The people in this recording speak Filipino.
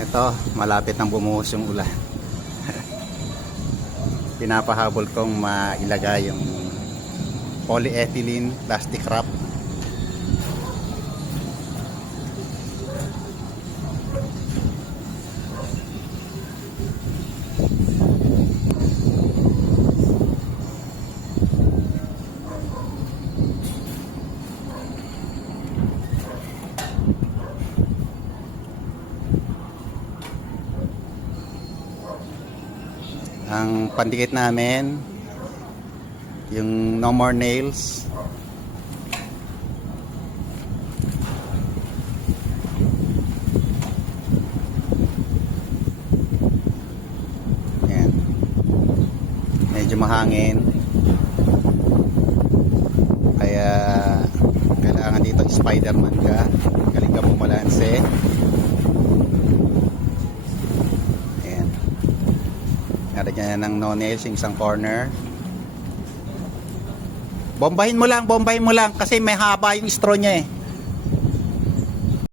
Ito, malapit nang bumuhos yung ulan. Pinapahabol kong mailagay yung polyethylene plastic wrap. Ang pandikit namin yung no more nails. Ayan. Medyo mahangin, kaya kailangan dito Spiderman ka, galing ka bumalanse. Nalagyan ng no nails yung isang corner. Bombahin mo lang kasi may haba yung straw niya eh.